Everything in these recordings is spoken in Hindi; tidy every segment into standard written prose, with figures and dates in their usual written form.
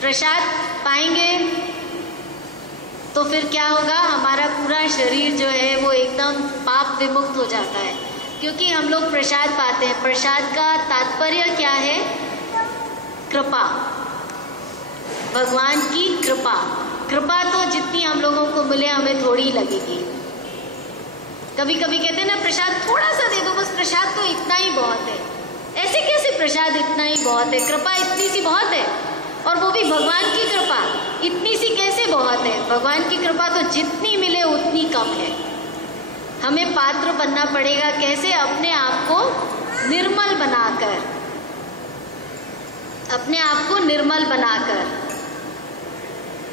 प्रसाद पाएंगे तो फिर क्या होगा, हमारा पूरा शरीर जो है वो एकदम पाप विमुक्त हो जाता है, क्योंकि हम लोग प्रसाद पाते हैं। प्रसाद का तात्पर्य क्या है? कृपा, भगवान की कृपा। कृपा तो जितनी हम लोगों को मिले हमें थोड़ी लगेगी। कभी कभी कहते हैं ना, प्रसाद थोड़ा सा दे दो, बस प्रसाद तो इतना ही बहुत है। ऐसे कैसे प्रसाद इतना ही बहुत है? कृपा इतनी सी बहुत है, और वो भी भगवान की कृपा इतनी सी कैसे बहुत है? भगवान की कृपा तो जितनी मिले उतनी कम है। हमें पात्र बनना पड़ेगा। कैसे? अपने आप को निर्मल बनाकर, अपने आप को निर्मल बनाकर।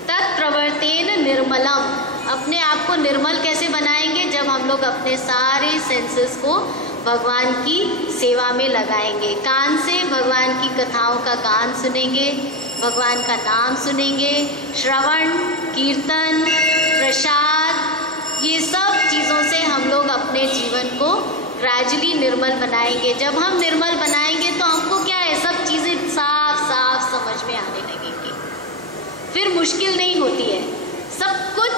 तत्प्रवर्तेन निर्मलम। अपने आप को निर्मल कैसे बनाएंगे? जब हम लोग अपने सारे सेंसेस को भगवान की सेवा में लगाएंगे। कान से भगवान की कथाओं का गान सुनेंगे, भगवान का नाम सुनेंगे, श्रवण, कीर्तन, प्रसाद, ये सब चीज़ों से हम लोग अपने जीवन को ग्रेजुअली निर्मल बनाएंगे। जब हम निर्मल बनाएंगे तो हमको क्या है, सब चीज़ें साफ साफ समझ में आने लगेंगी। फिर मुश्किल नहीं होती है, सब कुछ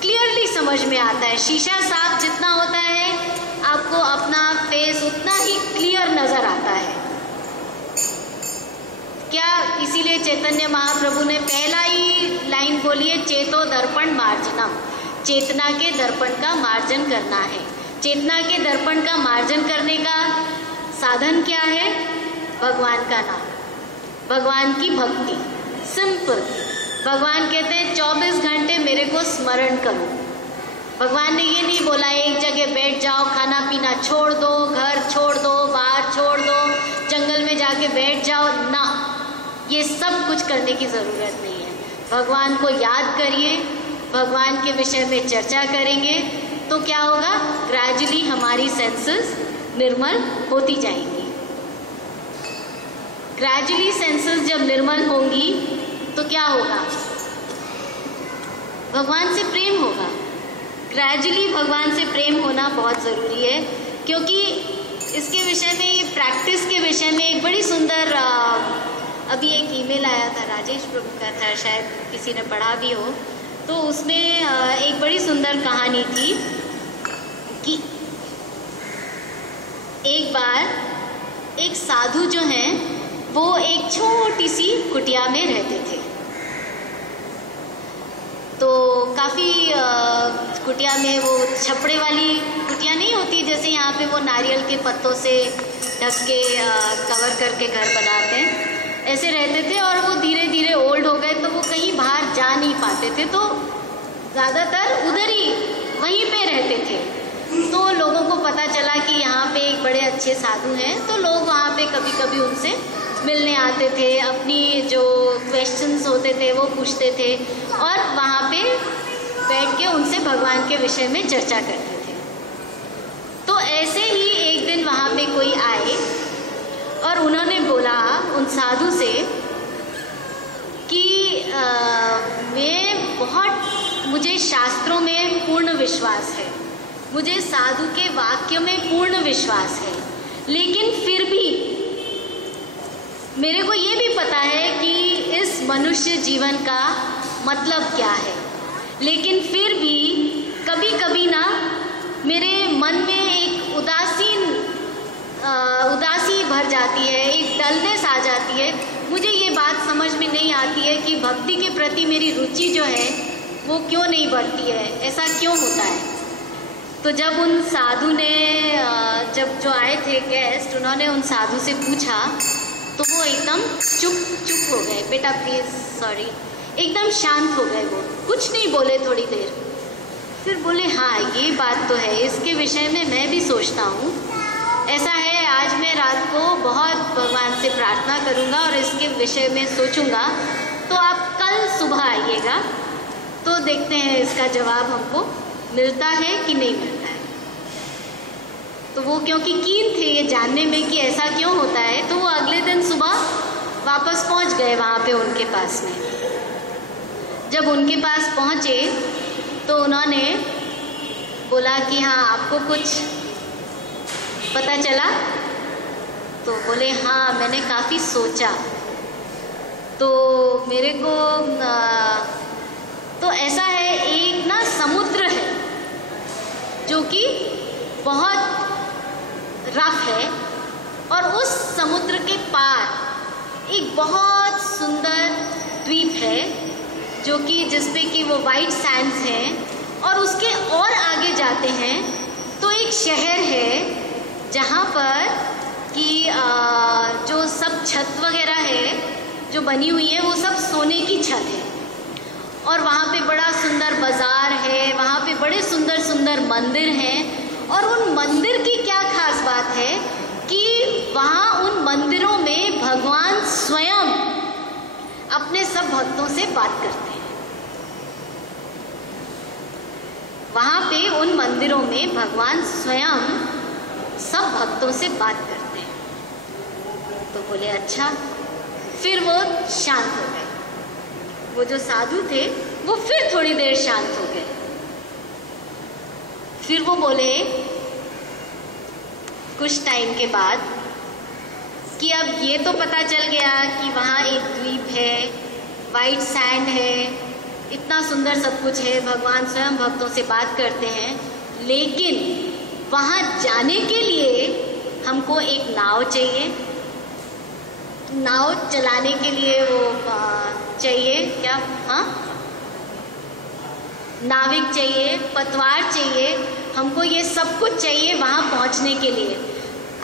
क्लियरली समझ में आता है। शीशा साफ जितना होता है, आपको अपना फेस उतना ही क्लियर नजर आता है। क्या? इसीलिए चैतन्य महाप्रभु ने पहला ही लाइन बोली है, चेतो दर्पण मार्जनम। चेतना के दर्पण का मार्जन करना है। चेतना के दर्पण का मार्जन करने का साधन क्या है? भगवान का नाम, भगवान की भक्ति। सिंपल। भगवान कहते हैं 24 घंटे मेरे को स्मरण करो। भगवान ने ये नहीं बोला एक जगह बैठ जाओ, खाना पीना छोड़ दो, घर छोड़ दो, बाहर छोड़ दो, जंगल में जाके बैठ जाओ ना। ये सब कुछ करने की ज़रूरत नहीं है। भगवान को याद करिए, भगवान के विषय में चर्चा करेंगे तो क्या होगा, ग्रेजुअली हमारी सेंसेस निर्मल होती जाएंगी। ग्रेजुअली सेंसेस जब निर्मल होंगी तो क्या होगा, भगवान से प्रेम होगा। ग्रेजुअली भगवान से प्रेम होना बहुत ज़रूरी है, क्योंकि इसके विषय में, ये प्रैक्टिस के विषय में एक बड़ी सुंदर अभी एक ईमेल आया था, राजेश प्रभु का था, शायद किसी ने पढ़ा भी हो। तो उसमें एक बड़ी सुंदर कहानी थी कि एक बार एक साधु जो हैं वो एक छोटी सी कुटिया में रहते थे। तो काफ़ी कुटिया में वो छपड़े वाली कुटिया नहीं होती, जैसे यहाँ पे वो नारियल के पत्तों से ढक के कवर करके घर बनाते हैं, ऐसे रहते थे। और वो धीरे धीरे ओल्ड हो गए तो वो कहीं बाहर जा नहीं पाते थे, तो ज़्यादातर उधर ही वहीं पे रहते थे। तो लोगों को पता चला कि यहाँ पे एक बड़े अच्छे साधु हैं, तो लोग वहाँ पे कभी कभी उनसे मिलने आते थे, अपनी जो क्वेश्चंस होते थे वो पूछते थे, और वहाँ पे बैठ के उनसे भगवान के विषय में चर्चा करते थे। तो ऐसे ही एक दिन वहाँ पे कोई आए और उन्होंने बोला उन साधु से कि मुझे शास्त्रों में पूर्ण विश्वास है, मुझे साधु के वाक्य में पूर्ण विश्वास है, लेकिन फिर भी मेरे को ये भी पता है कि इस मनुष्य जीवन का मतलब क्या है, लेकिन फिर भी कभी कभी ना मेरे मन में एक उदासी भर जाती है, एक डलनेस आ जाती है। मुझे ये बात समझ में नहीं आती है कि भक्ति के प्रति मेरी रुचि जो है वो क्यों नहीं बढ़ती है, ऐसा क्यों होता है। तो जब उन साधु ने, जब जो आए थे गेस्ट, उन्होंने उन साधु से पूछा तो वो एकदम चुप हो गए। बेटा प्लीज़ सॉरी, एकदम शांत हो गए, वो कुछ नहीं बोले थोड़ी देर। फिर बोले हाँ ये बात तो है, इसके विषय में मैं भी सोचता हूँ। ऐसा है, आज मैं रात को बहुत भगवान से प्रार्थना करूँगा और इसके विषय में सोचूंगा, तो आप कल सुबह आइएगा, तो देखते हैं इसका जवाब हमको मिलता है कि नहीं मिलता है। तो वो क्योंकि कीन थे ये जानने में कि ऐसा क्यों होता है, तो वो अगले दिन सुबह वापस पहुंच गए वहाँ पे उनके पास में। जब उनके पास पहुँचे तो उन्होंने बोला कि हाँ आपको कुछ पता चला? तो बोले हाँ मैंने काफ़ी सोचा, तो मेरे को तो ऐसा है, एक ना समुद्र है जो कि बहुत रफ है, और उस समुद्र के पार एक बहुत सुंदर द्वीप है जो कि जिसपे कि वो वाइट सैंड्स हैं, और उसके और आगे जाते हैं तो एक शहर है जहाँ पर कि जो सब छत वगैरह है जो बनी हुई है वो सब सोने की छत है, और वहाँ पे बड़ा सुंदर बाज़ार है, वहाँ पे बड़े सुंदर सुंदर मंदिर हैं। और उन मंदिर की क्या खास बात है कि वहाँ उन मंदिरों में भगवान स्वयं अपने सब भक्तों से बात करते हैं। वहाँ पे उन मंदिरों में भगवान स्वयं सब भक्तों से बात करते हैं। तो बोले अच्छा। फिर वो शांत हो गए, वो जो साधु थे वो फिर थोड़ी देर शांत हो गए। फिर वो बोले कुछ टाइम के बाद कि अब ये तो पता चल गया कि वहाँ एक द्वीप है, वाइट सैंड है, इतना सुंदर सब कुछ है, भगवान स्वयं भक्तों से बात करते हैं, लेकिन वहाँ जाने के लिए हमको एक नाव चाहिए। नाव चलाने के लिए वो चाहिए क्या, हाँ, नाविक चाहिए, पतवार चाहिए, हमको ये सब कुछ चाहिए वहाँ पहुँचने के लिए।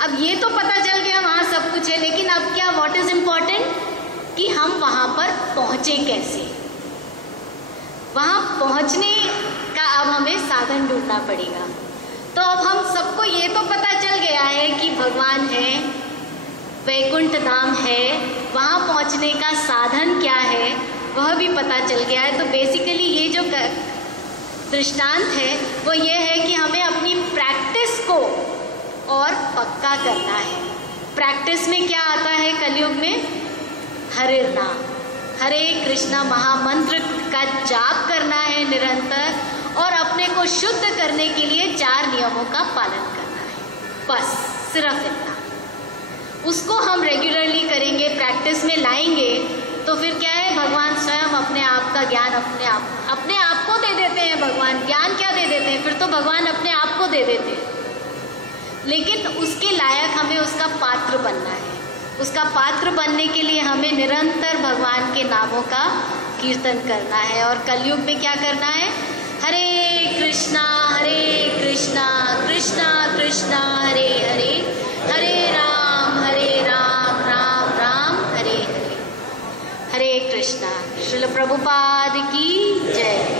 अब ये तो पता चल गया वहाँ सब कुछ है, लेकिन अब क्या, व्हाट इज़ इम्पोर्टेंट कि हम वहाँ पर पहुँचे कैसे। वहाँ पहुँचने का अब हमें साधन ढूंढना पड़ेगा। तो अब हम सबको ये तो पता चल गया है कि भगवान है, वैकुंठ धाम है, वहाँ पहुँचने का साधन क्या है वह भी पता चल गया है। तो बेसिकली ये जो दृष्टांत है वो ये है कि हमें अपनी प्रैक्टिस को और पक्का करना है। प्रैक्टिस में क्या आता है कलयुग में, हरे नाम, हरे कृष्णा महामंत्र का जाप करना है निरंतर, और अपने को शुद्ध करने के लिए 4 नियमों का पालन करना है, बस सिर्फ इतना। उसको हम रेगुलरली करेंगे, प्रैक्टिस में लाएंगे, तो फिर क्या है, भगवान स्वयं अपने आप का ज्ञान अपने आप को दे देते हैं। भगवान ज्ञान क्या दे देते हैं, फिर तो भगवान अपने आप को दे देते हैं, लेकिन उसके लायक हमें उसका पात्र बनना है। उसका पात्र बनने के लिए हमें निरंतर भगवान के नामों का कीर्तन करना है। और कलयुग में क्या करना है, हरे कृष्णा कृष्णा कृष्णा हरे हरे, हरे राम राम राम हरे हरे। हरे कृष्णा। श्रील प्रभुपाद की जय।